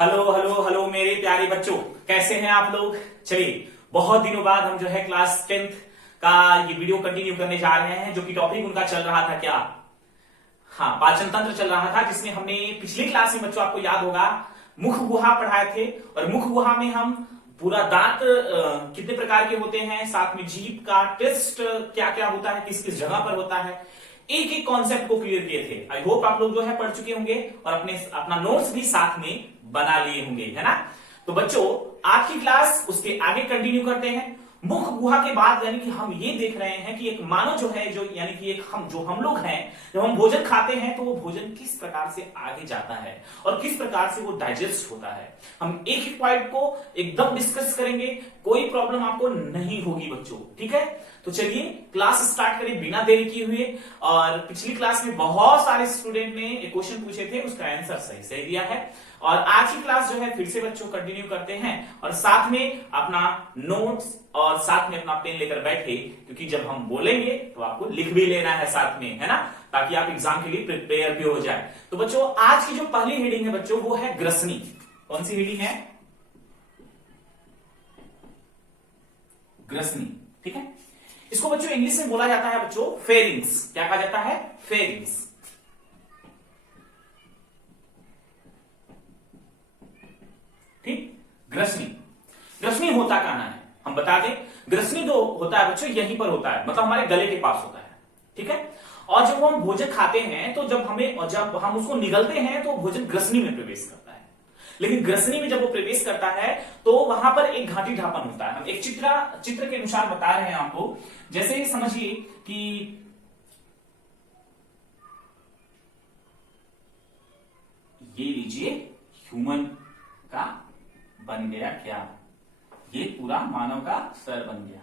Hello hello hello मेरे प्यारे बच्चों, कैसे हैं आप लोग। चलिए, बहुत दिनों बाद हम जो है क्लास 10th का ये वीडियो कंटिन्यू करने जा रहे हैं, जो कि टॉपिक उनका चल रहा था क्या। हाँ, पाचन तंत्र चल रहा था, जिसमें हमने पिछली क्लास में बच्चों आपको याद होगा मुख गुहा पढ़ाए थे। और मुख गुहा में हम पूरा दांत कितने प्रकार के होते हैं, साथ में जीभ का टेस्ट क्या क्या होता है, किस किस जगह पर होता है, एक एक कॉन्सेप्ट को क्लियर किए थे। आई होप आप लोग जो है पढ़ चुके होंगे और अपना नोट्स भी साथ में बना लिए होंगे, है ना। तो बच्चों, आज की क्लास उसके आगे कंटिन्यू करते हैं। मुख गुहा के बाद यानी कि हम ये देख रहे हैं कि एक मानव जो है, जो यानी कि एक हम लोग हैं, जब हम भोजन खाते हैं तो वो भोजन किस प्रकार से आगे जाता है और किस प्रकार से वो डाइजेस्ट होता है। हम एक एक पॉइंट को एकदम डिस्कस करेंगे, कोई प्रॉब्लम आपको नहीं होगी बच्चों, ठीक है। तो चलिए क्लास स्टार्ट करें बिना देरी किए हुए। और पिछली क्लास में बहुत सारे स्टूडेंट ने एक क्वेश्चन पूछे थे, उसका आंसर सही सही दिया है। और आज की क्लास जो है फिर से बच्चों कंटिन्यू करते हैं, और साथ में अपना नोट्स और साथ में अपना पेन लेकर बैठे, क्योंकि जब हम बोलेंगे तो आपको लिख भी लेना है साथ में, है ना, ताकि आप एग्जाम के लिए प्रिपेयर भी हो जाए। तो बच्चों, आज की जो पहली हेडिंग है बच्चों, वो है ग्रसनी। कौन सी हेडिंग है? ग्रसनी, ठीक है। इसको बच्चों इंग्लिश में बोला जाता है बच्चों फेरिंग्स। क्या कहा जाता है? फेरिंग्स। ठीक, ग्रसनी। ग्रसनी होता कहना है, हम बता दें, ग्रसनी जो होता है बच्चों यहीं पर होता है, मतलब हमारे गले के पास होता है, ठीक है। और जब हम भोजन खाते हैं तो जब हम उसको निगलते हैं तो भोजन ग्रसनी में प्रवेश करता है। लेकिन ग्रसनी में जब वो प्रवेश करता है तो वहां पर एक घाटी ढापन होता है। हम एक चित्र के अनुसार बता रहे हैं आपको। जैसे समझिए कि ये लीजिए ह्यूमन का बन गया क्या, ये पूरा मानव का सर बन गया,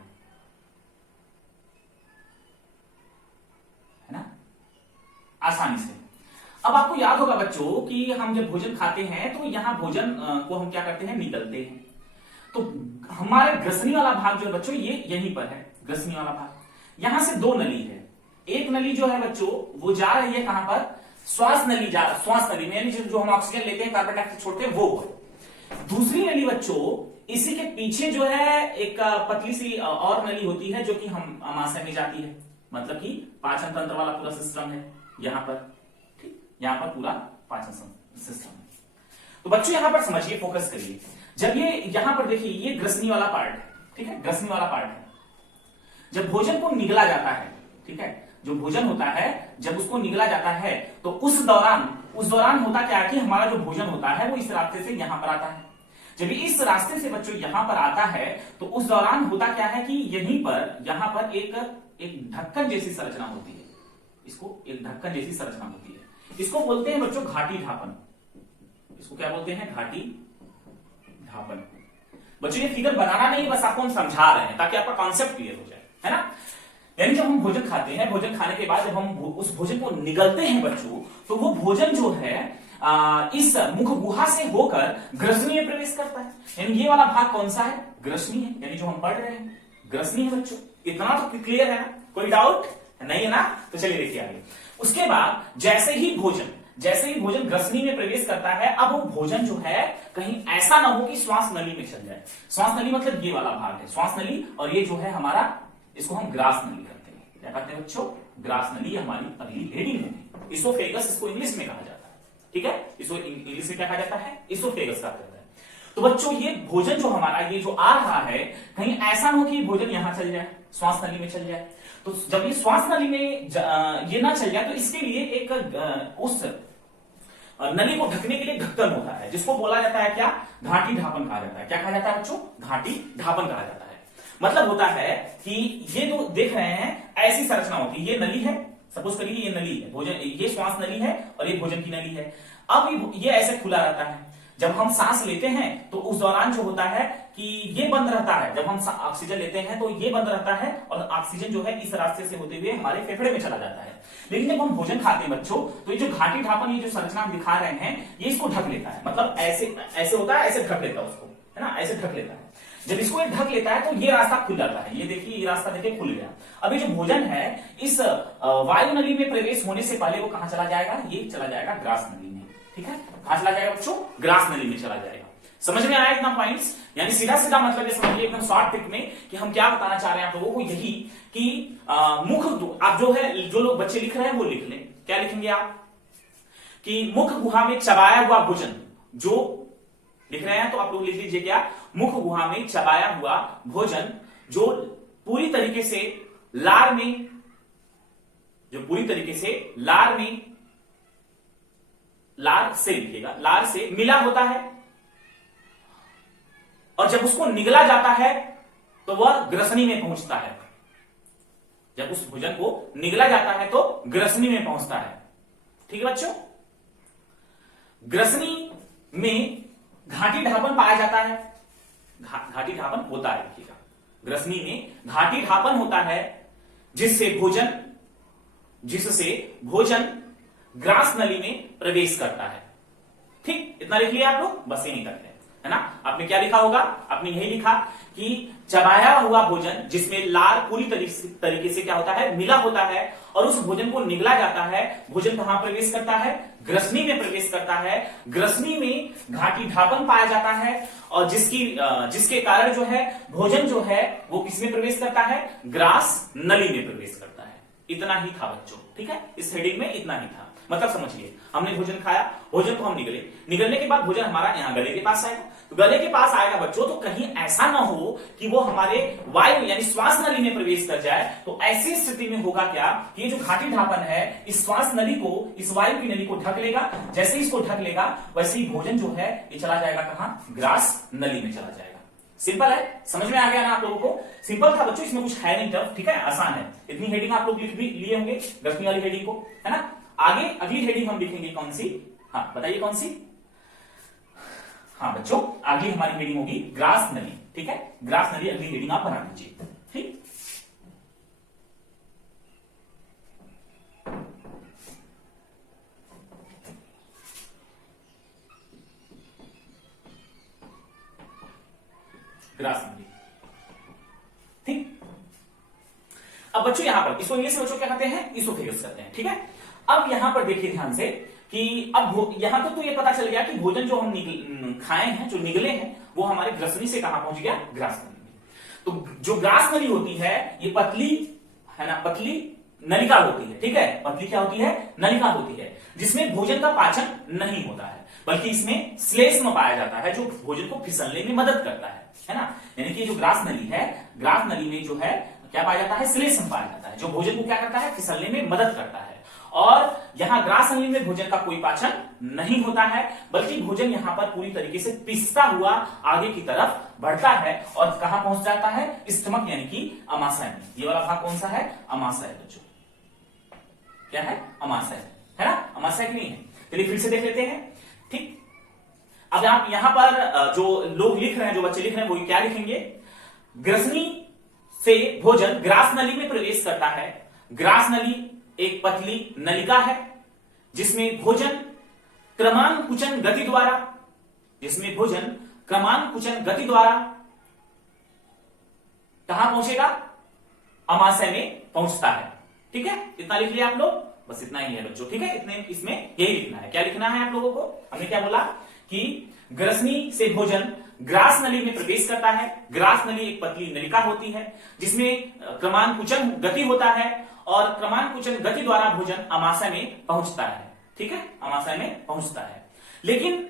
है ना, आसानी से। अब आपको याद होगा बच्चों कि हम जब भोजन खाते हैं तो यहां भोजन को हम क्या करते हैं, निगलते हैं। तो हमारे ग्रसनी वाला भाग जो है बच्चों, ये यहीं पर है, ग्रसनी वाला भाग। यहां से दो नली है। एक नली जो है बच्चों वो जा रही है कहां पर? श्वास नली में, यानी जो हम ऑक्सीजन लेते हैं, कार्बन डाइऑक्साइड छोड़ते हैं, वो। दूसरी नली बच्चों इसी के पीछे जो है एक पतली सी और नली होती है, जो कि हम आमाशय में जाती है, मतलब कि पाचन तंत्र वाला पूरा सिस्टम है यहां पर, ठीक, यहां पर पूरा पाचन सिस्टम है। तो बच्चों यहां पर समझिए, फोकस करिए। जब ये यहां पर देखिए, ये ग्रसनी वाला पार्ट है, ठीक है, ग्रसनी वाला पार्ट है। जब भोजन को निगला जाता है, ठीक है, जो भोजन होता है जब उसको निगला जाता है तो उस दौरान होता क्या है कि हमारा जो भोजन होता है वो इस रास्ते से यहां पर आता है। जब इस रास्ते से बच्चों यहां पर आता है तो उस दौरान होता क्या है कि यहां पर एक ढक्कन जैसी संरचना होती है। इसको एक ढक्कन जैसी संरचना होती है, इसको बोलते हैं बच्चों घाटी ढापन। इसको क्या बोलते हैं? घाटी ढापन। बच्चों ये फिगर बनाना नहीं, बस आपको हम समझा रहे हैं ताकि आपका कॉन्सेप्ट क्लियर हो जाए, है ना। यानी जब हम भोजन खाते हैं, भोजन खाने के बाद जब हम उस भोजन को निगलते हैं बच्चों, तो वो भोजन जो है इस मुख गुहा से होकर ग्रसनी में प्रवेश करता है। यानी ये वाला भाग कौन सा है? ग्रसनी है, यानी जो हम पढ़ रहे हैं ग्रसनी है बच्चों। इतना तो क्लियर है ना, कोई डाउट नहीं है ना। तो चलिए देखिए आगे। उसके बाद जैसे ही भोजन ग्रसनी में प्रवेश करता है, अब वो भोजन जो है कहीं ऐसा ना हो कि श्वास नली में चल जाए। श्वास नली मतलब ये वाला भाग है, श्वास नली, और ये जो है हमारा, इसको हम ग्रास नली करते हैं। क्या कहते हैं बच्चों? ग्रास नली हमारी अगली हेडिंग होगी। इसोफेगस इसको इंग्लिश में कहा जाता है, ठीक है। इसको इंग्लिश में क्या कहा जाता है? इसोफेगस कहा जाता है। तो बच्चों ये भोजन जो हमारा ये जो आ रहा है, कहीं ऐसा ना हो कि भोजन यहां चल जाए, श्वास नली में चल जाए। तो जब ये श्वास नली में ये ना चल जाए तो इसके लिए एक उस नली को ढकने के लिए ढक्कन होता है, जिसको बोला जाता है क्या? घाटी ढापन कहा जाता है। क्या कहा जाता है बच्चों? घाटी ढापन कहा जाता है। मतलब होता है कि ये जो देख रहे हैं ऐसी संरचना होती है। ये नली है, सपोज करिए ये नली है, भोजन, ये श्वास नली है और ये भोजन की नली है। अब ये ऐसे खुला रहता है। जब हम सांस लेते हैं तो उस दौरान जो होता है कि ये बंद रहता है। जब हम ऑक्सीजन लेते हैं तो ये बंद रहता है और ऑक्सीजन जो है इस रास्ते से होते हुए हमारे फेफड़े में चला जाता है। लेकिन जब हम भोजन खाते हैं बच्चों, तो ये जो घाटी ढापन, ये जो संरचना हम दिखा रहे हैं, ये इसको ढक लेता है। मतलब ऐसे होता है, ऐसे ढक लेता है उसको, है ना, ऐसे ढक लेता है। जब इसको ये ढक लेता है तो ये रास्ता खुल जाता है। ये देखिए, ये रास्ता देखिए खुल गया। अब ये जो भोजन है इस वायु नली में प्रवेश होने से पहले वो कहां चला जाएगा? ये चला जाएगा ग्रास नली में। ठीक है, कहां चला जाएगा बच्चों? ग्रास नली में चला जाएगा। समझ में आया इतना पॉइंट्स? यानी सीधा सीधा मतलब ये समझिए एकदम शॉर्ट ट्रिक में कि हम क्या बताना चाह रहे हैं आप लोगों को, यही कि मुख, आप जो है, जो लोग बच्चे लिख रहे हैं वो लिख लें। क्या लिखेंगे आप? कि मुख गुहा में चबाया हुआ भोजन, जो लिख रहे हैं तो आप लोग लिख लीजिए क्या? मुख गुहा में चबाया हुआ भोजन जो पूरी तरीके से लार में, जो पूरी तरीके से लार में, लार से लिखिएगा, लार से मिला होता है, और जब उसको निगला जाता है तो वह ग्रसनी में पहुंचता है। जब उस भोजन को निगला जाता है तो ग्रसनी में पहुंचता है। ठीक है बच्चों? ग्रसनी में घाटी ढापन पाया जाता है, घाटी ढापन होता है, देखिएगा, ग्रसनी में घाटी ढापन होता है जिससे भोजन ग्रास नली में प्रवेश करता है। ठीक, इतना लिख लिया आप लोग, बस यही तक है ना? आपने क्या लिखा होगा? आपने यही लिखा कि चबाया हुआ भोजन जिसमें लार पूरी तरीके से क्या होता है? मिला होता है, और उस भोजन को निगला जाता है। भोजन कहां प्रवेश करता है? ग्रसनी में प्रवेश करता है। ग्रसनी में घाटी ढापन पाया जाता है, और जिसके कारण जो है भोजन जो है वो किसमें प्रवेश करता है? ग्रास नली में प्रवेश करता है। इतना ही था बच्चों, ठीक है? इस हेडिंग में इतना ही था। मतलब समझिए, हमने भोजन खाया, भोजन को हम निगलने के बाद भोजन हमारा यहां गले के पास आएगा। तो गले के पास आएगा बच्चों, तो कहीं ऐसा ना हो कि वो हमारे वायु यानी श्वास नली में प्रवेश कर जाए। तो ऐसी स्थिति में होगा क्या? ये जो घाटी ढापन है इस श्वास नली को, इस वायु की नली को ढक लेगा। जैसे ही इसको ढक लेगा वैसे ही भोजन जो है ये चला जाएगा कहां? ग्रास नली में चला जाएगा। सिंपल है, समझ में आ गया ना आप लोगों को? सिंपल था बच्चों, इसमें कुछ है नहीं टफ, ठीक है, आसान है। इतनी हेडिंग आप लोग लिख भी लिए होंगे ग्रसनी वाली हेडिंग को, है ना? आगे अगली हेडिंग हम लिखेंगे कौन सी? हाँ बताइए कौन सी? हाँ बच्चों, अगली हमारी हेडिंग होगी ग्रास नली, ठीक है? ग्रास नली अगली हेडिंग आप बना लीजिए, ठीक? ग्रास नली, ठीक। अब बच्चों यहां पर इसको इंग्लिश में बच्चों क्या कहते हैं? इसोफेगस कहते हैं, ठीक है? अब यहां पर देखिए ध्यान से कि अब यहां तक तो ये पता चल गया कि भोजन जो हम खाए हैं, जो निगले हैं, वो हमारे ग्रसनी से कहां पहुंच गया? ग्रास नली में। तो जो ग्रास नली होती है ये पतली है ना, पतली नलिका होती है, ठीक है? पतली क्या होती है? नलिका होती है, जिसमें भोजन का पाचन नहीं होता है, बल्कि इसमें श्लेष्म पाया जाता है जो भोजन को फिसलने में मदद करता है ना? यानी कि जो ग्रास नली है, ग्रास नली में जो है क्या पाया जाता है? श्लेष्म पाया जाता है, जो भोजन को क्या करता है? फिसलने में मदद करता है। और यहां ग्रास नली में भोजन का कोई पाचन नहीं होता है, बल्कि भोजन यहां पर पूरी तरीके से पिसता हुआ आगे की तरफ बढ़ता है और कहां पहुंच जाता है? स्टमक यानी कि अमाशय में। ये वाला भाग कौन सा है? अमाशय बच्चों। क्या है? अमाशय, है ना? अमाशय की नहीं है। चलिए फिर से देख लेते हैं, ठीक? अब आप यहां पर जो लोग लिख रहे हैं, जो बच्चे लिख रहे हैं, वो क्या लिखेंगे? ग्रसनी से भोजन ग्रास नली में प्रवेश करता है। ग्रास नली एक पतली नलिका है जिसमें भोजन क्रमानुकुचन गति द्वारा कहां पहुंचेगा? अमाशय में पहुंचता है, ठीक है? इतना लिख लिया आप लोग, बस इतना ही है बच्चों, ठीक है? इतने इसमें यही लिखना है। क्या लिखना है आप लोगों को? हमने क्या बोला कि ग्रसनी से भोजन ग्रास नली में प्रवेश करता है। ग्रास नली एक पतली नलिका होती है जिसमें क्रमानुकुचन गति होता है, और क्रमानुकुचन गति द्वारा भोजन अमाशय में पहुंचता है, ठीक है? अमाशय में पहुंचता है। लेकिन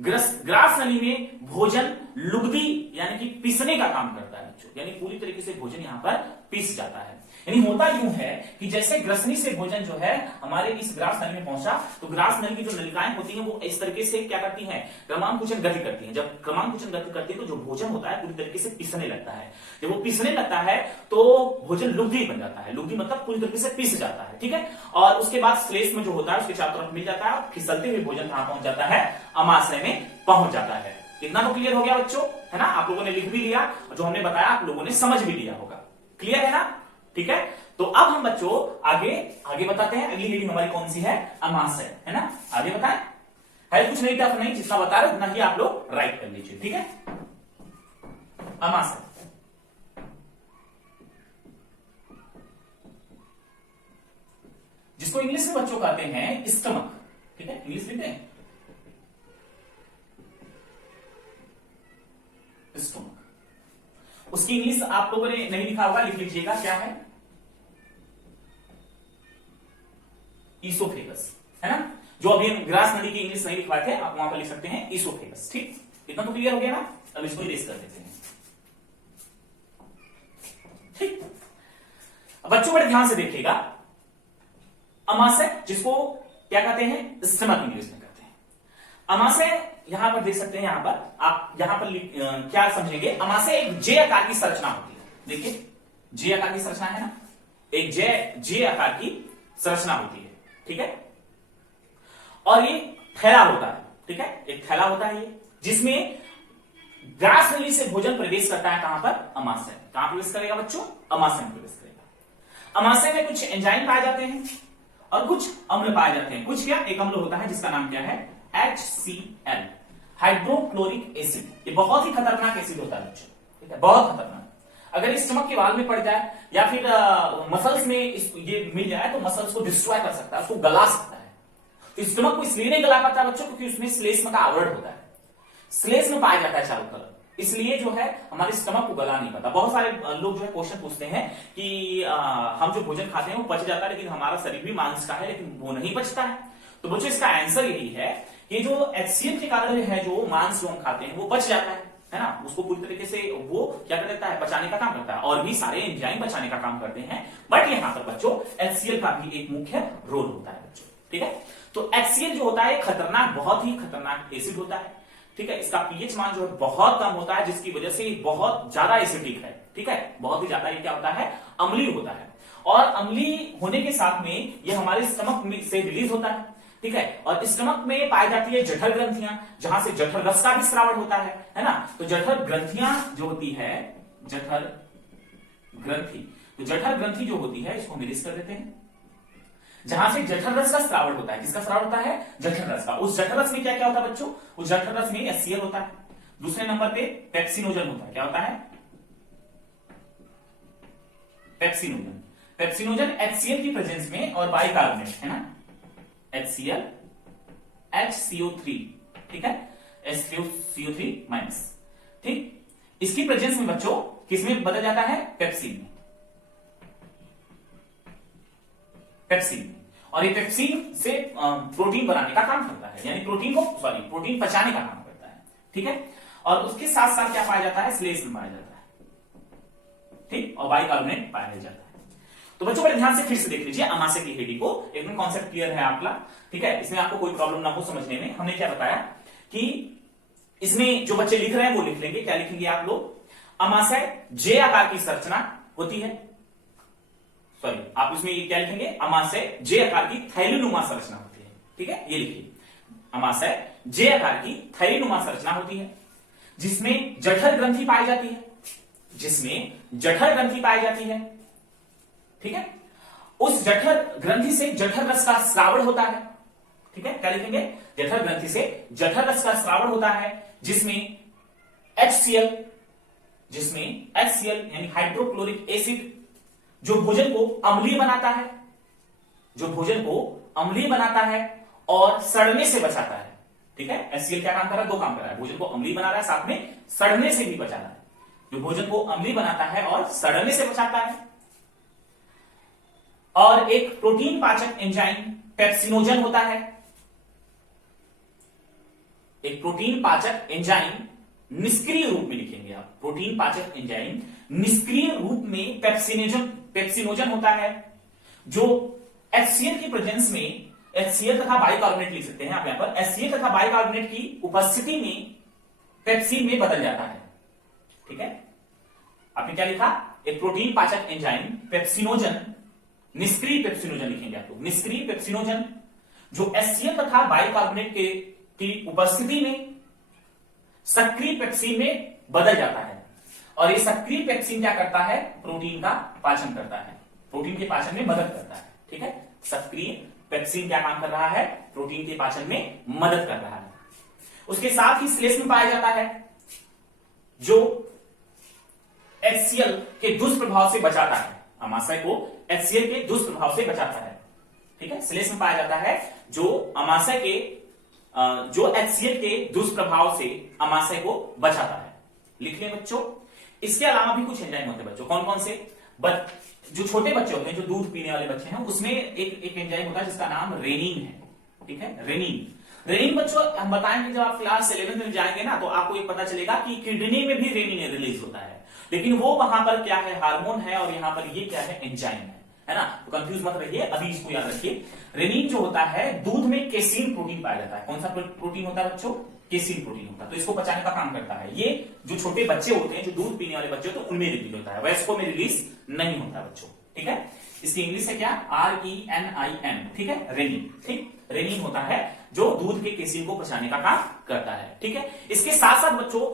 ग्रास नली में भोजन लुगदी यानी कि पिसने का काम करता है बच्चों, यानी पूरी तरीके से भोजन यहां पर पिस जाता है। यानी होता यूं है कि जैसे ग्रसनी से भोजन जो है हमारे इस ग्रास नली में पहुंचा, तो ग्रास नली की जो नलिकाएं होती हैं वो इस तरीके से क्या करती हैं? क्रमानुकुचन गति करती हैं। जब क्रमानुकुचन गति करती है तो जो भोजन होता है पूरी तरीके से पिसने लगता है। जब वो पिसने लगता है तो भोजन लुगदी बन जाता है। लुगदी मतलब पूरी तरीके से पिस जाता है, ठीक है? और उसके बाद श्लेष्म जो होता है उसके चारों तरफ मिल जाता है और फिसलते हुए भोजन कहां पहुंच जाता है? अमाशय में पहुंच जाता है। इतना तो क्लियर हो गया बच्चों, है ना? आप लोगों ने लिख भी लिया और जो हमने बताया आप लोगों ने समझ भी लिया होगा। क्लियर है ना? ठीक है? तो अब हम बच्चों आगे बताते हैं। अगली हेडिंग हमारी कौन सी है? अमाशय, है ना? आगे बताएं। है कुछ नहीं, टफ नहीं, जितना बता रहे उतना ही आप लोग राइट कर लीजिए, ठीक है? अमाशय, जिसको इंग्लिश में बच्चों कहते हैं स्टमक, ठीक है? उसकी इंग्लिश आप लोगों ने नहीं लिखा होगा, लिख लीजिएगा, क्या है? ईसोफेगस, है ना? जो अभी हम ग्रास नदी की इंग्लिश नहीं लिखवाए थे, आप वहां पर लिख सकते हैं ईसोफेगस। ठीक, इतना तो क्लियर हो गया ना? अब इसको इरेज कर देते हैं। ठीक, बच्चों बड़े ध्यान से देखिएगा, अमाशय जिसको क्या कहते हैं? स्टमक इंग्लिश में कहते हैं। अमाशय यहां पर देख सकते हैं, यहां पर आप यहां पर क्या समझेंगे? अमाशय एक जे आकार की संरचना होती है। देखिए, जे आकार की संरचना है ना, एक जे आकार की संरचना होती है। ठीक है, और ये थैला होता है। ठीक है, एक थैला होता है ये, जिसमें ग्रास नली से भोजन प्रवेश करता है। कहां पर? अमाशय। कहां प्रवेश करेगा बच्चों? अमाशय में प्रवेश करेगा। अमाशय में कुछ एंजाइम पाए जाते हैं और कुछ अम्ल पाए जाते हैं। कुछ क्या? एक अम्ल होता है जिसका नाम क्या है? HCl, hydrochloric acid. ये बहुत ही खतरनाक एसिड होता है बच्चों, ठीक है, बहुत खतरनाक। अगर इस स्टमक के वाल में पड़ जाए या फिर मसल्स में ये मिल जाए तो मसल्स को डिस्ट्रॉय कर सकता है, उसको गला सकता है। तो स्टमक को इसलिए नहीं गला पाता बच्चों, क्योंकि उसमें श्लेष्म का आवरण होता है, श्लेष्म पाया जाता है चारों तरफ, इसलिए जो है हमारे स्टमक को गला नहीं पाता। बहुत सारे लोग जो है क्वेश्चन पूछते हैं कि हम जो भोजन खाते हैं वो पच जाता है, लेकिन हमारा शरीर भी मांस का है, लेकिन वो नहीं पचता है। तो बच्चों इसका आंसर यही है कि जो HCl के कारण है, जो मांस जो हम खाते हैं वो पच जाता है ना, उसको पूरी तरीके से वो क्या कर देता है? पचाने का काम करता है, और भी सारे एंजाइम पचाने का काम करते हैं। बट यहां पर बच्चों HCl का भी एक मुख्य रोल होता है बच्चों। ठीक है, तो HCl जो होता है खतरनाक, बहुत ही खतरनाक एसिड होता है। ठीक है, इसका पीएच मान जो है बहुत कम होता है, जिसकी वजह से बहुत ज्यादा एसिडिक है। ठीक है, बहुत ही ज्यादा ये क्या होता है? अम्लीय होता है। और अम्लीय होने के साथ में ये हमारे स्टमक से रिलीज होता है। ठीक है, और स्टमक में पाई जाती है जठर ग्रंथियां, जहां से जठर रस का भी स्रावण होता है ना। तो जठर ग्रंथियां जो होती है, जठर ग्रंथि, तो जठर ग्रंथि जो होती है इसको हम इरेज कर देते हैं, जहां से जठर रस का स्रावण होता है। किसका स्रावण होता है? जठर रस का। उस जठर रस में क्या क्या होता है बच्चों? उस जठर रस में HCl होता है। दूसरे नंबर पे पेप्सिनोजन होता है। क्या होता है? पेप्सिनोजन। पेप्सिनोजन HCl की प्रेजेंस में और बाइकार्बोनेट, है ना, HCl HCO3, ठीक है, HCO3 माइनस। ठीक, इसकी प्रेजेंस में बच्चों किसमें बदल जाता है? पेप्सिन में, पेप्सिन में। और ये पेप्सिन से प्रोटीन बनाने का काम करता है, यानी प्रोटीन पचाने का काम करता है। ठीक है, और उसके साथ साथ क्या पाया जाता है? श्लेष्म पाया जाता है। ठीक, और बाइकार्बोनेट पाया जाता है। तो बच्चों बड़े ध्यान से फिर से देख लीजिए अमाशय की हेडी को, एकदम कॉन्सेप्ट क्लियर है आपका। ठीक है, इसमें आपको कोई प्रॉब्लम ना हो समझने में। हमने क्या बताया कि इसमें जो बच्चे लिख रहे हैं वो लिख लेंगे। क्या लिखेंगे आप लोग? अमाशय जे आकार की संरचना होती है। सॉरी, आप इसमें क्या लिखेंगे? अमाशय जे आकार की थैलीनुमा संरचना होती है। ठीक है, ये लिखिए, अमाशय जे आकार की थैलीनुमा संरचना होती है, जिसमें जठर ग्रंथि पाई जाती है, जिसमें जठर ग्रंथि पाई जाती है। ठीक है, उस जठर ग्रंथि से जठर रस का स्रावण होता है। ठीक है, क्या लिखेंगे? जठर ग्रंथि से जठर रस का स्रावण होता है, जिसमें HCl यानी हाइड्रोक्लोरिक एसिड जो भोजन को अम्लीय बनाता है, जो भोजन को अम्लीय बनाता है और सड़ने से बचाता है। ठीक है, HCl क्या काम कर रहा है? दो काम कर रहा है, भोजन को अम्लीय बना रहा है, साथ में सड़ने से भी बचा रहा है। जो भोजन को अम्लीय बनाता है और सड़ने से बचाता है। और एक प्रोटीन पाचक एंजाइम पेप्सिनोजन होता है। एक प्रोटीन पाचक एंजाइम निष्क्रिय रूप में लिखेंगे आप, प्रोटीन पाचक एंजाइम निष्क्रिय रूप में पेप्सिनोजन होता है, जो HCl की प्रेजेंस में HCl तथा बाइकार्बोनेट लिख सकते हैं आप यहां पर, HCl तथा बाइकार्बोनेट की उपस्थिति में पेप्सिन में बदल जाता है। ठीक है, आपने क्या लिखा? एक प्रोटीन पाचक एंजाइम पेप्सिनोजन, निष्क्रिय पेप्सिनोजन लिखेंगे आप लोग, निष्क्रिय पेप्सिनोजन जो HCl तथा बाइकार्बोनेट की उपस्थिति में सक्रिय पेप्सिन में बदल जाता है। और ये सक्रिय पेप्सिन क्या करता है? प्रोटीन का पाचन करता है, प्रोटीन के पाचन में मदद करता है। ठीक है, सक्रिय पेप्सिन क्या काम कर रहा है? प्रोटीन के पाचन में मदद कर रहा है। उसके साथ ही श्लेष्म पाया जाता है, जो HCl के दुष्प्रभाव से बचाता है, अमाशय को HCl के दुष्प्रभाव से बचाता है। ठीक है, श्लेष्म पाया जाता है जो अमाशय के जो HCl के दुष्प्रभाव से अमाशय को बचाता है। लिख लें बच्चों, इसके अलावा भी कुछ एंजाइम होते हैं बच्चों, कौन कौन से? जो छोटे बच्चे होते हैं, जो दूध पीने वाले बच्चे हैं, उसमें एक एंजाइम होता है जिसका नाम रेनिन है। ठीक है, रेनिन बच्चों हम बताएंगे जब आप क्लास 11th में जाएंगे ना, तो आपको ये पता चलेगा कि किडनी में भी रेनिन रिलीज होता है, लेकिन वो वहां पर क्या है, हार्मोन है, और यहां पर ये क्या है, एंजाइम है ना। तो कंफ्यूज मत रहिए, अभी इसको याद रखिए। रेनिन जो होता है, दूध में केसीन प्रोटीन पाया जाता है। कौन सा प्रोटीन होता है बच्चों? केसीन प्रोटीन होता है। तो इसको पचाने का काम करता है। ये जो छोटे बच्चे होते हैं, जो दूध पीने वाले बच्चे होते हैं, उनमें रिलीज होता है, वयस्कों में रिलीज नहीं होता बच्चों। ठीक है, इसकी इंग्लिश है क्या? RENIN। ठीक है, रेनिन। ठीक, रेनिन होता है जो दूध के केसीन को पचाने का काम करता है। ठीक है, इसके साथ साथ बच्चों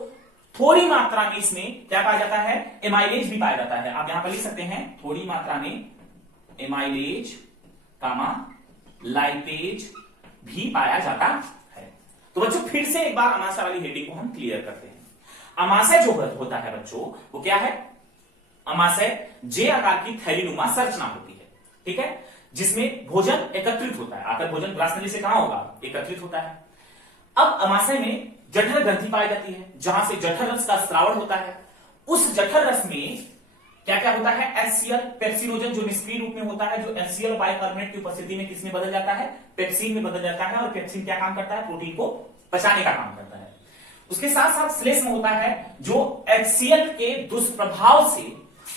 थोड़ी मात्रा में इसमें क्या पाया जाता है? एमाइलेज भी पाया जाता है। आप यहां पर लिख सकते हैं थोड़ी मात्रा में एमाइलेज कामा लाइपेज भी पाया जाता है। तो बच्चों फिर से एक बार अमाशय वाली हेडिंग को हम क्लियर करते हैं। अमाशय जो होता है बच्चों, वो क्या है? अमाशय जे आकार की थैलीनुमा संरचना होती है। ठीक है, जिसमें भोजन एकत्रित होता है। आकर भोजन ग्लास नली से कहां होगा? एकत्रित होता है। अब अमाशय में जठर ग्रंथि पाई जाती है, जहां से जठर रस का स्रावण होता है। उस जठर रस में क्या क्या होता है? HCl पेप्सिनोजन जो निष्क्रिय रूप में होता है, जो HCl बाइकार्बोनेट की उपस्थिति में किसमें बदल जाता है? पेप्सिन में बदल जाता है। और पेप्सिन क्या काम करता है? प्रोटीन को पचाने का काम करता है। उसके साथ साथ श्लेष्म होता है, जो HCl के दुष्प्रभाव से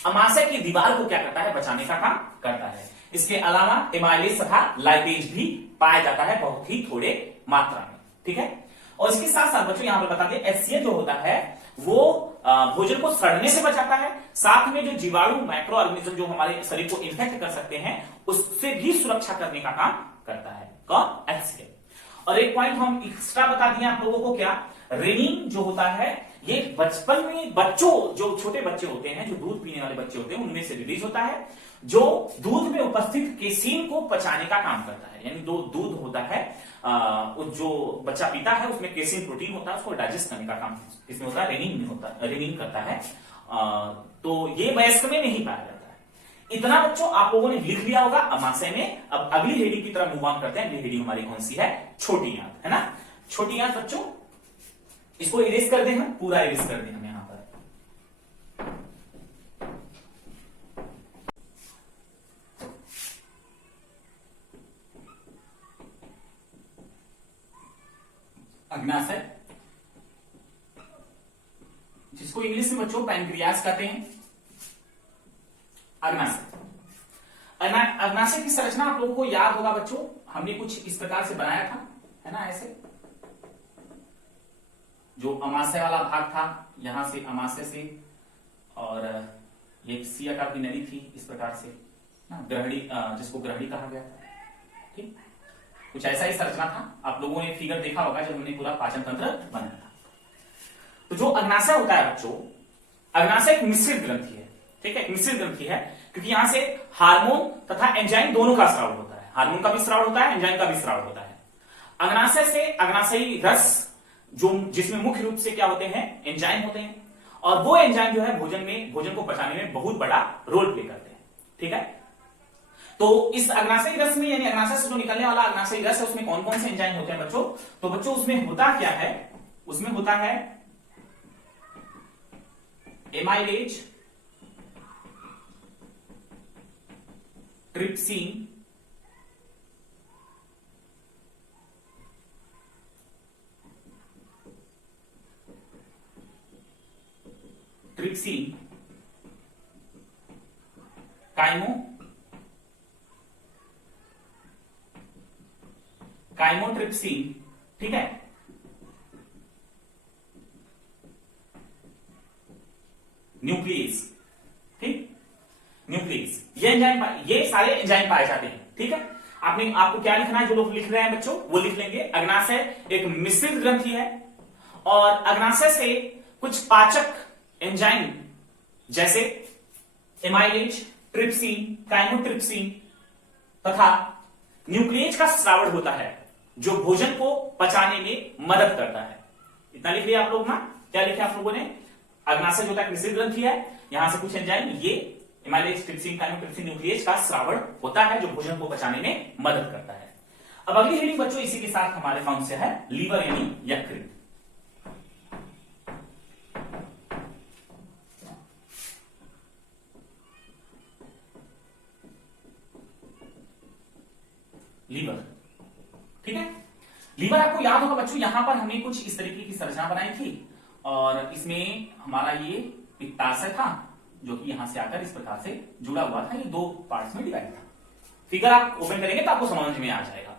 अमाशय की दीवार को क्या करता है? बचाने का काम करता है। इसके अलावा एमाइलेज तथा लाइपेज भी पाया जाता है, बहुत ही थोड़े मात्रा में। ठीक है, और इसके साथ साथ बच्चों यहां पर बता दें, HCl जो होता है वो भोजन को सड़ने से बचाता है, साथ में जो जीवाणु माइक्रो ऑर्गेनिज्म जो हमारे शरीर को इन्फेक्ट कर सकते हैं, उससे भी सुरक्षा करने का काम करता है। कौन? HCl। और एक पॉइंट हम एक्स्ट्रा बता दिए आप लोगों को, क्या? रेनिन जो होता है, ये बचपन में बच्चों, जो छोटे बच्चे होते हैं, जो दूध पीने वाले बच्चे होते हैं, उनमें से रिलीज होता है, जो दूध में उपस्थित केसीन को पचाने का काम करता है। यानी जो दूध होता है, जो बच्चा पीता है, उसमें केसीन प्रोटीन होता है, उसको डाइजेस्ट करने का काम किसमें होता है? रेनिन में होता है, रेनिन करता है। तो ये वयस्क में नहीं पाया जाता है। इतना बच्चों आप लोगों ने लिख लिया होगा अमाशय में। अब अगली हेडिंग की तरफ मूव ऑन करते हैं। अगली हेडिंग हमारी कौन सी है? छोटी आंत, है ना। छोटी आंत बच्चों, इसको इरेज कर दें हम, पूरा इरेज कर दें हम यहां पर। अग्नाशय, जिसको इंग्लिश में बच्चों पैनक्रियास कहते हैं। अग्नाशय की संरचना आप लोगों को याद होगा बच्चों, हमने कुछ इस प्रकार से बनाया था, है ना। ऐसे जो अमाशय वाला भाग था, यहां से अमाशय से, और एक सी आकार की नली थी इस प्रकार से ना, ग्रहणी, जिसको ग्रहणी कहा गया था। ठीक, कुछ ऐसा ही संरचना था। आप लोगों ने फिगर देखा होगा जब हमने पूरा पाचन तंत्र बनाया था। तो जो अग्नाशय होता है बच्चों, अग्नाशय एक मिश्रित ग्रंथि है। ठीक है, एक मिश्रित ग्रंथि है, क्योंकि यहां से हार्मोन तथा एंजाइम दोनों का स्राव होता है। हार्मोन का भी स्राव होता है, एंजाइम का भी स्राव होता है। अग्नाशय से अग्नाशयी रस, जो जिसमें मुख्य रूप से क्या होते हैं? एंजाइम होते हैं, और वो एंजाइम जो है भोजन को पचाने में बहुत बड़ा रोल प्ले करते हैं। ठीक है, तो इस अग्नाशयी रस में, यानी अग्नाशय से जो निकलने वाला अग्नाशयी रस है, उसमें कौन कौन से एंजाइम होते हैं बच्चों? तो बच्चों उसमें होता क्या है? उसमें होता है एमाइलेज, ट्रिप्सिन, काइमोट्रिप्सिन। ठीक है, न्यूक्लियस। ठीक, न्यूक्लियस, ये सारे एंजाइम पाए जाते हैं। ठीक है, आपको क्या लिखना है? जो लोग लिख रहे हैं बच्चों वो लिख लेंगे। अग्नाशय एक मिश्रित ग्रंथि है, और अग्नाशय से कुछ पाचक एंजाइम जैसे एमाइलेज, ट्रिप्सिन, काइमोट्रिप्सिन तथा न्यूक्लियस का स्रावण होता है, जो भोजन को पचाने में मदद करता है। इतना लिख लिया आप लोग ना। क्या लिखे आप लोगों ने? अग्नाशय जो होता है मिश्रित ग्रंथि है, यहां से कुछ एंजाइम, ये एमाइलेज, ट्रिप्सिन, काइमोट्रिप्सिन, न्यूक्लियस का स्रावण होता है, जो भोजन को पचाने में मदद करता है। अब अगली हेडिंग बच्चों इसी के साथ हमारे कौन से है? लीवर यानी यकृत। लीवर। ठीक है, लीवर आपको याद होगा बच्चों, यहां पर हमने कुछ इस तरीके की संरचना बनाई थी और इसमें हमारा ये पित्ताशय था जो कि यहां से आकर इस प्रकार से जुड़ा हुआ था, ये 2 पार्ट्स में डिवाइड था। फिगर आप ओपन करेंगे तो आपको समझ में आ जाएगा।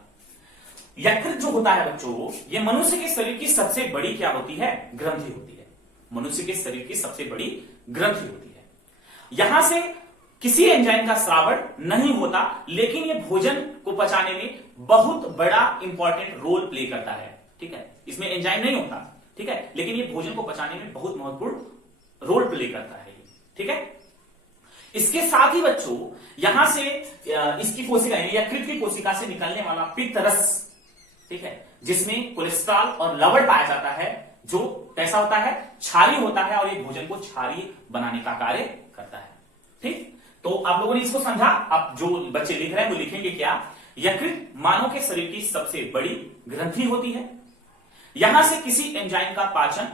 यकृत जो होता है बच्चों, ये मनुष्य के शरीर की सबसे बड़ी क्या होती है, ग्रंथि होती है। मनुष्य के शरीर की सबसे बड़ी ग्रंथि होती है। यहां से किसी एंजाइम का स्रावण नहीं होता, लेकिन ये भोजन को पचाने में बहुत बड़ा इंपॉर्टेंट रोल प्ले करता है। ठीक है, इसमें एंजाइम नहीं होता, ठीक है, लेकिन ये भोजन को पचाने में बहुत महत्वपूर्ण रोल प्ले करता है। ठीक है, इसके साथ ही बच्चों यहां से इसकी कोशिका यकृत की कोशिका से निकलने वाला पित्त रस, ठीक है, जिसमें कोलेस्ट्रॉल और लवण पाया जाता है, जो कैसा होता है, क्षारीय होता है और ये भोजन को क्षारीय बनाने का कार्य करता है। ठीक, तो आप लोगों ने इसको समझा। अब जो बच्चे लिख रहे हैं वो लिखेंगे क्या, यकृत मानव के शरीर की सबसे बड़ी ग्रंथि होती है। यहां से किसी एंजाइम का पाचन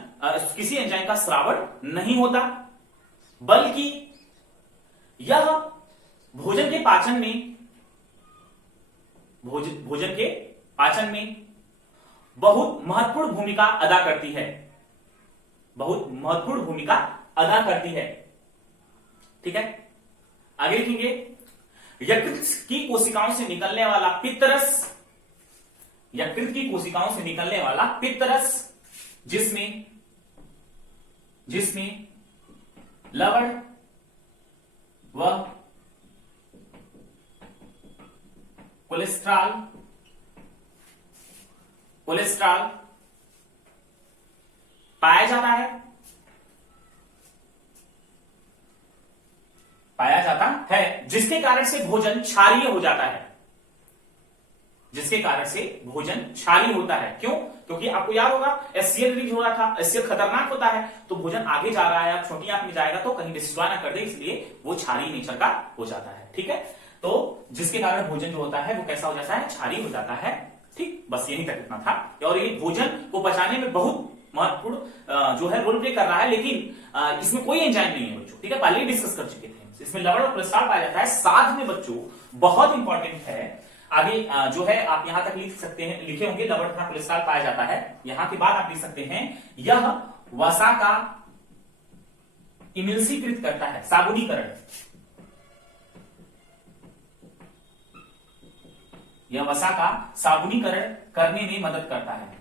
किसी एंजाइम का स्रावण नहीं होता, बल्कि यह भोजन के पाचन में बहुत महत्वपूर्ण भूमिका अदा करती है, बहुत महत्वपूर्ण भूमिका अदा करती है। ठीक है, आगे लिखेंगे, यकृत की कोशिकाओं से निकलने वाला पित्तरस, यकृत की कोशिकाओं से निकलने वाला पित्तरस, जिसमें लवण व कोलेस्ट्रॉल पाया जाता है, जिसके कारण से भोजन क्षारीय हो जाता है, जिसके कारण से भोजन क्षारीय होता है। क्यों? क्योंकि आपको याद होगा HCl रिलीज हो रहा था, HCl खतरनाक होता है, तो भोजन आगे जा रहा है, अब छोटी आंत में जाएगा तो कहीं डिस्ट्रॉय ना कर दे, इसलिए वो क्षारीय नेचर का हो जाता है। ठीक है, तो जिसके कारण भोजन जो होता है वो कैसा हो जाता है, क्षारीय हो जाता है। ठीक, बस यही तक इतना था। और ये भोजन को पचाने में बहुत महत्वपूर्ण जो है रोल प्ले कर रहा है, लेकिन इसमें कोई एंजाइम नहीं है बच्चों। ठीक है, पहले ही डिस्कस कर चुके थे, इसमें लवण और कोलेस्ट्रॉल पाया जाता है। साथ में बच्चों बहुत इंपॉर्टेंट है, आगे जो है आप यहां तक लिख सकते हैं, लिखे होंगे लवण तथा कोलेस्ट्रॉल पाया जाता है, यहां के बाद आप लिख सकते हैं यह वसा का इमल्सीकृत करता है, साबुनीकरण, यह वसा का साबुनीकरण करने में मदद करता है।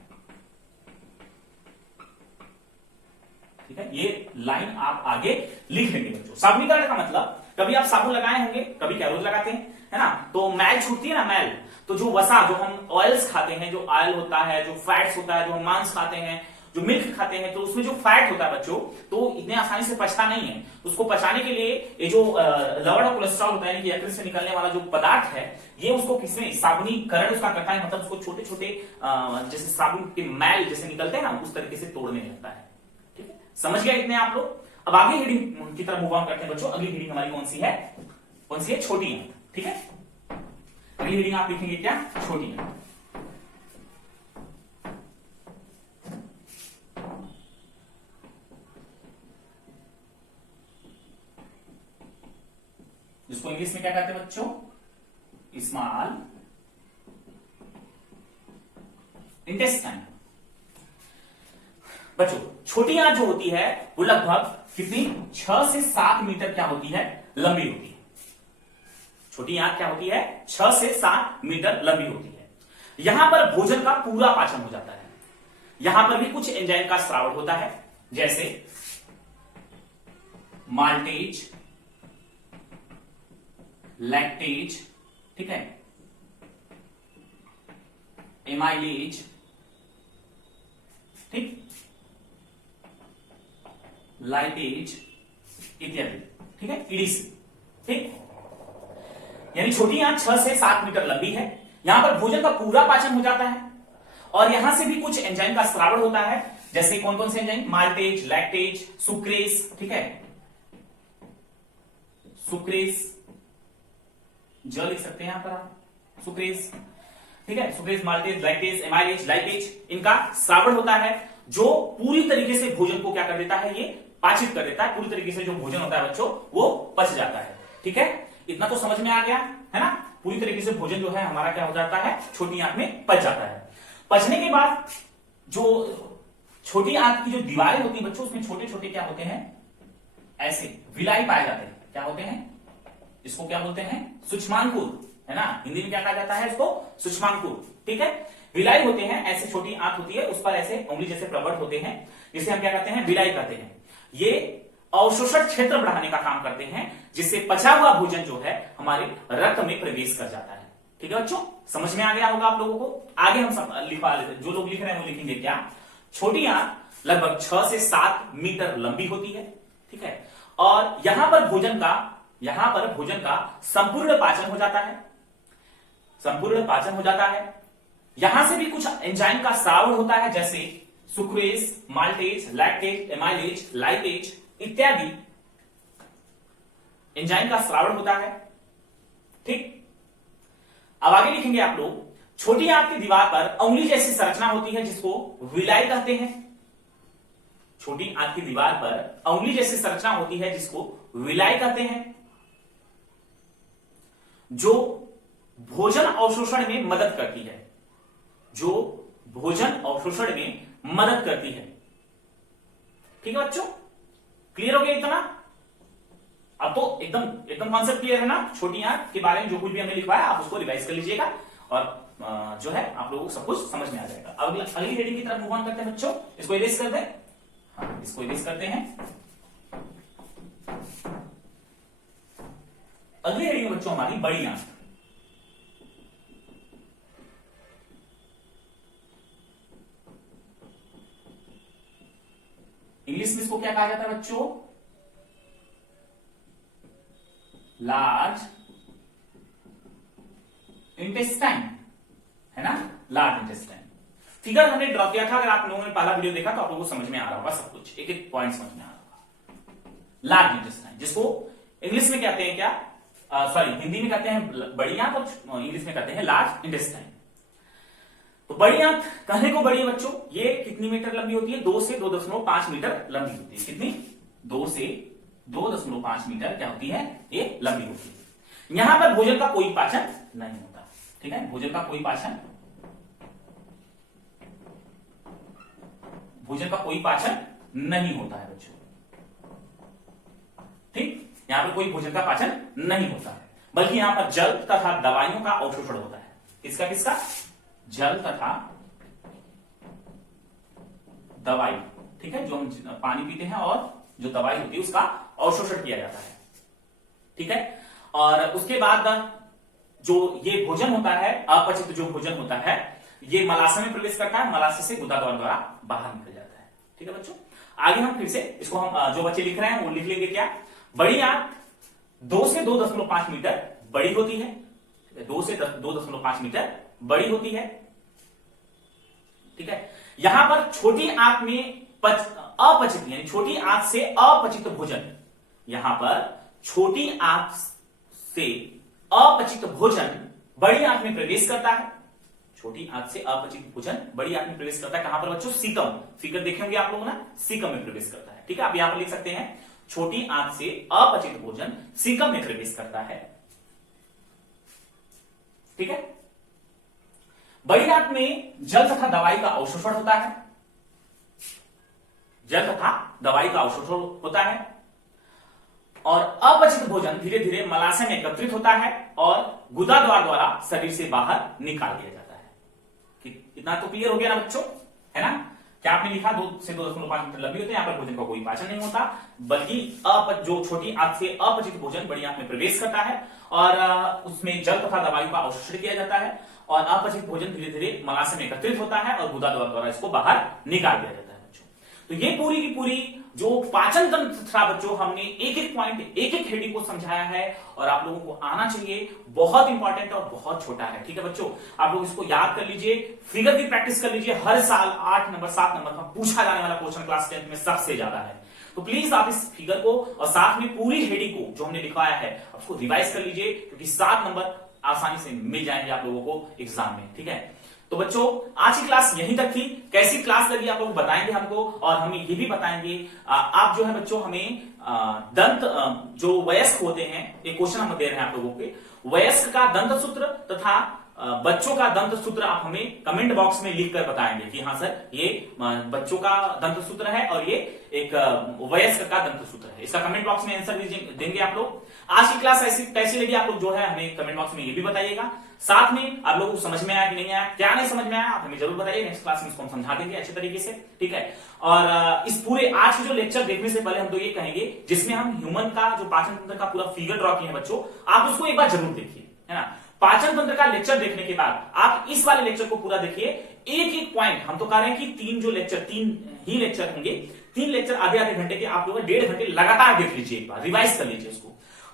ठीक है, ये लाइन आप आगे लिख लेंगे बच्चों। साबुनीकरण का मतलब, कभी आप साबुन लगाए होंगे, कभी क्या रोज लगाते हैं, है ना, तो मैल छूटती है ना, मैल, तो जो वसा, जो हम ऑयल्स खाते हैं, जो ऑयल होता है, जो फैट्स होता है, जो हम मांस खाते हैं, जो मिल्क खाते हैं, तो उसमें जो फैट होता है बच्चों, तो इतने आसानी से पचता नहीं है। उसको पचाने के लिए ये जो लवण और कोलेस्ट्रॉल होता है, यकृत से निकलने वाला जो पदार्थ है, ये उसको किसमें साबुनीकरण उसका करता है, मतलब उसको छोटे छोटे जैसे साबुन के मैल जैसे निकलते हैं ना, उस तरीके से तोड़ने लगता है। ठीक है, समझ गया इतने आप लोग। अब आगे हेडिंग की तरफ मूव ऑन करते हैं बच्चों। अगली हेडिंग हमारी कौन सी है, छोटी आंत। ठीक है, अगली हेडिंग आप लिखेंगे क्या, छोटी आंत। जिसको इंग्लिश में क्या कहते हैं बच्चों, स्मॉल इंटेस्टाइन। बच्चों छोटी आंत जो होती है वो लगभग कितनी, 6 से 7 मीटर क्या होती है, लंबी होती है। छोटी आंत क्या होती है, 6 से 7 मीटर लंबी होती है। यहां पर भोजन का पूरा पाचन हो जाता है। यहां पर भी कुछ एंजाइम का स्राव होता है, जैसे माल्टेज, लैक्टेज, ठीक है, एमाइलेज, ठीक, लाइपेज इत्यादि, ठीक है, ईडीसी। ठीक, यानी छोटी आंत 6 से 7 मीटर लंबी है। यहां पर भोजन का पूरा पाचन हो जाता है और यहां से भी कुछ एंजाइम का स्रावण होता है, जैसे कौन कौन से एंजाइम, माल्टेज, लैक्टेज, सुक्रेस, ठीक है, सुक्रेस, ज लिख सकते हैं यहां पर आप, सुक्रेस, ठीक है, sucrase, maltase, lactase, amylase, lipase, इनका स्रावण होता है, जो पूरी तरीके से भोजन को क्या कर देता है, ये पाचित कर देता है। पूरी तरीके से जो भोजन होता है बच्चों वो पच जाता है। ठीक है, इतना तो समझ में आ गया है ना। पूरी तरीके से भोजन जो है हमारा क्या हो जाता है, छोटी आंत में पच जाता है। पचने के बाद जो छोटी आंत की जो दीवारें होती है बच्चों, उसमें छोटे छोटे क्या होते हैं, ऐसे विलाई पाए जाते हैं। क्या होते हैं, इसको क्या बोलते हैं, सूक्ष्मांकुर, है ना, हिंदी में क्या कहा जाता है इसको, सूक्ष्मांकुर। ठीक है, विलाई होते हैं, ऐसे छोटी आंत होती है, उस पर ऐसे उंगली जैसे प्रबट होते हैं, जिसे हम क्या कहते हैं, विलाई कहते हैं। ये अवशोषण क्षेत्र बढ़ाने का काम करते हैं, जिससे पचा हुआ भोजन जो है हमारे रक्त में प्रवेश कर जाता है। ठीक है बच्चों, समझ में आ गया होगा आप लोगों को। आगे हम लिखवा लेते हैं, जो लोग लिख रहे हैं वो लिखेंगे क्या, छोटी आंत लगभग 6 से 7 मीटर लंबी होती है। ठीक है, और यहां पर भोजन का संपूर्ण पाचन हो जाता है, संपूर्ण पाचन हो जाता है। यहां से भी कुछ एंजाइम का स्राव होता है, जैसे sucrase, maltase, lactase, amylase, lipase इत्यादि एंजाइम का स्राव होता है। ठीक, अब आगे लिखेंगे आप लोग, छोटी आंत की दीवार पर उंगली जैसी संरचना होती है, जिसको विलाई कहते हैं। छोटी आंत की दीवार पर उंगली जैसी संरचना होती है, जिसको विलाई कहते हैं, जो भोजन अवशोषण में मदद करती है, जो भोजन अवशोषण में मदद करती है। ठीक है बच्चों, क्लियर हो गया इतना? अब तो एकदम कॉन्सेप्ट क्लियर है ना। छोटी आंत के बारे में जो कुछ भी हमने लिखवाया आप उसको रिवाइज कर लीजिएगा, और जो है आप लोगों को सब कुछ समझ में आ जाएगा। अब अगली हेडिंग की तरफ मूव ऑन करते हैं बच्चों, इसको इरेज कर दें। हाँ, इसको इरेज करते हैं। अगली हेडिंग में बच्चों हमारी बड़ी आंत। इंग्लिश में इसको क्या कहा जाता है बच्चों, लार्ज इंटेस्टाइन, है ना, लार्ज इंटेस्टाइन। फिगर हमने ड्रॉ किया था, अगर आप लोगों ने पहला वीडियो देखा तो आप लोगों को समझ में आ रहा होगा, सब कुछ एक एक पॉइंट समझ में आ रहा होगा। लार्ज इंटेस्टाइन, जिसको इंग्लिश में कहते हैं क्या, सॉरी हिंदी में कहते हैं बड़ी आंत, और इंग्लिश में कहते हैं लार्ज इंटेस्टाइन। तो बड़ी आंत कहने को बड़ी है बच्चों, ये कितनी मीटर लंबी होती है, 2 से 2.5 मीटर लंबी होती है। कितनी, 2 से 2.5 मीटर क्या होती है, ये लंबी होती है। यहां पर भोजन का कोई पाचन नहीं होता। ठीक है, भोजन का कोई पाचन नहीं होता है बच्चों। ठीक, यहां पर कोई भोजन का पाचन नहीं होता है, बल्कि यहां पर जल तथा दवाइयों का अवशोषण होता है। किसका, जल तथा दवाई। ठीक है, जो हम पानी पीते हैं और जो दवाई होती है उसका अवशोषण किया जाता है। ठीक है, और उसके बाद जो ये भोजन होता है, अपचित जो भोजन होता है, ये मलाशय में प्रवेश करता है, मलाशय से गुदाद्वार द्वारा बाहर निकल जाता है। ठीक है बच्चों, आगे हम फिर से इसको हम जो बच्चे लिख रहे हैं वो लिख लेंगे क्या, बड़ी आंत 2 से 2.5 मीटर बड़ी होती है। 2 से 2.5 मीटर बड़ी होती है। ठीक है, यहां पर छोटी आंत में अपचित यानी छोटी आंत से अपचित भोजन, यहां पर छोटी आंत से अपचित भोजन बड़ी आंत में प्रवेश करता है। छोटी आंत से अपचित भोजन बड़ी आंत में प्रवेश करता है, कहां पर बच्चों, सीकम। फिगर देखे होंगे आप लोगों ने, सीकम में प्रवेश करता है। ठीक है, आप यहां पर लिख सकते हैं, छोटी आंत से अपचित भोजन सीकम में प्रवेश करता है। ठीक है, बड़ी आंत में जल तथा दवाई का अवशोषण होता है, जल तथा दवाई का अवशोषण होता है, और अपचित भोजन धीरे धीरे मलाशय में एकत्रित होता है और गुदाद्वार द्वारा शरीर से बाहर निकाल दिया जाता है। इतना तो क्लियर हो गया ना बच्चों, है ना। क्या आपने लिखा, 2 से 2.5 मीटर लंबी होती है, यहाँ पर भोजन का कोई पाचन नहीं होता, बल्कि जो छोटी आंत से अपचित भोजन बड़ी आंत में प्रवेश करता है और उसमें जल तथा दवाई का अवशोषण किया जाता है, और अपचित भोजन धीरे धीरे मलाशय में एकत्रित होता है और गुदाद्वार द्वारा इसको बाहर निकाल दिया जाता है बच्चों। तो ये पूरी की पूरी जो पाचन तंत्र था बच्चों, हमने एक एक पॉइंट, एक एक हेडिंग को समझाया है, और आप लोगों को आना चाहिए। बहुत इंपॉर्टेंट और बहुत छोटा है। ठीक है बच्चों, आप लोग इसको याद कर लीजिए, फिगर की प्रैक्टिस कर लीजिए। हर साल 8 नंबर 7 नंबर का पूछा जाने वाला क्वेश्चन क्लास 10th में सबसे ज्यादा है। तो प्लीज आप इस फिगर को और साथ में पूरी हेडिंग को जो हमने लिखवाया है उसको रिवाइज कर लीजिए, क्योंकि 7 नंबर आसानी से मिल जाएंगे आप लोगों को एग्जाम में। ठीक है, तो बच्चों आज की क्लास यहीं तक थी। कैसी क्लास लगी आप लोग बताएंगे हमको, और हम ये भी बताएंगे आप जो है बच्चों हमें दंत जो वयस्क होते हैं, एक क्वेश्चन हम दे रहे हैं आप लोगों के, वयस्क का दंत सूत्र तथा बच्चों का दंत सूत्र आप हमें कमेंट बॉक्स में लिखकर बताएंगे कि हाँ सर ये बच्चों का दंत सूत्र है और ये एक वयस्क का दंत सूत्र है। इसका कमेंट बॉक्स में आंसर देंगे आप लोग। आज की क्लास ऐसी कैसी लगी आप लोग जो है हमें कमेंट बॉक्स में ये भी बताइएगा। साथ में आप लोगों को समझ में आया कि नहीं आया, क्या नहीं समझ में आया आप हमें जरूर बताइए। नेक्स्ट क्लास में इसको हम समझा देंगे अच्छे तरीके से, ठीक है। और इस पूरे आज के जो लेक्चर देखने से पहले हम तो ये कहेंगे जिसमें हम ह्यूमन का जो पाचन तंत्र का पूरा फिगर ड्रॉ किए हैं बच्चों, आप उसको एक बार जरूर देखिए, है ना। पाचन तंत्र का लेक्चर देखने के बाद आप इस वाले लेक्चर को पूरा देखिए। एक एक पॉइंट हम तो कह रहे हैं कि तीन ही लेक्चर होंगे, 3 लेक्चर आधे घंटे के आप लोग 1.5 घंटे लगातार देख लीजिए, एक बार रिवाइज कर लीजिए इसको।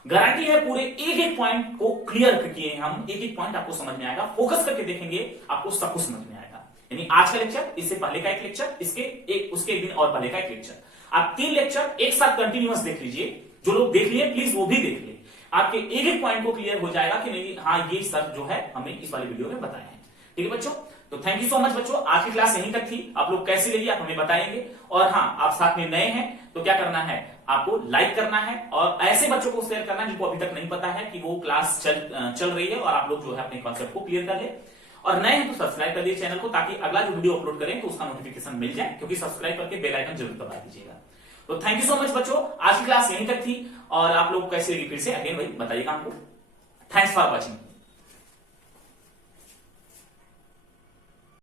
गारंटी है पूरे एक एक पॉइंट को क्लियर किए हम, एक एक पॉइंट आपको समझ में आएगा। फोकस करके देखेंगे आपको सब कुछ समझ में आएगा। यानी आज का लेक्चर, इससे पहले का एक लेक्चर, उसके एक दिन और पहले का एक लेक्चर, आप 3 लेक्चर एक साथ कंटिन्यूअस देख लीजिए। जो लोग देख लिए प्लीज वो भी देख ले, आपके एक एक पॉइंट को क्लियर हो जाएगा कि नहीं हाँ ये सर जो है हमें इस वाले वीडियो में बताया है, ठीक है बच्चों। तो थैंक यू सो मच बच्चों, आज की क्लास यहीं तक थी। आप लोग कैसी लगी आप हमें बताएंगे। और हाँ, आप साथ में नए हैं तो क्या करना है, आपको लाइक करना है और ऐसे बच्चों को शेयर करना है जिनको अभी तक नहीं पता है कि वो क्लास चल रही है और आप लोग जो है अपने कॉन्सेप्ट को क्लियर कर ले। और नए हैं तो सब्सक्राइब कर लीजिए चैनल को, ताकि अगला जो वीडियो अपलोड करें तो उसका नोटिफिकेशन मिल जाए, क्योंकि सब्सक्राइब करके बेल आइकन जरूर दबा दीजिएगा। तो थैंक यू सो मच बच्चों, आज की क्लास यहीं तक थी। और आप लोग कैसे लगी फिर से अगेन वही बताइएगा हमको। Thanks for watching.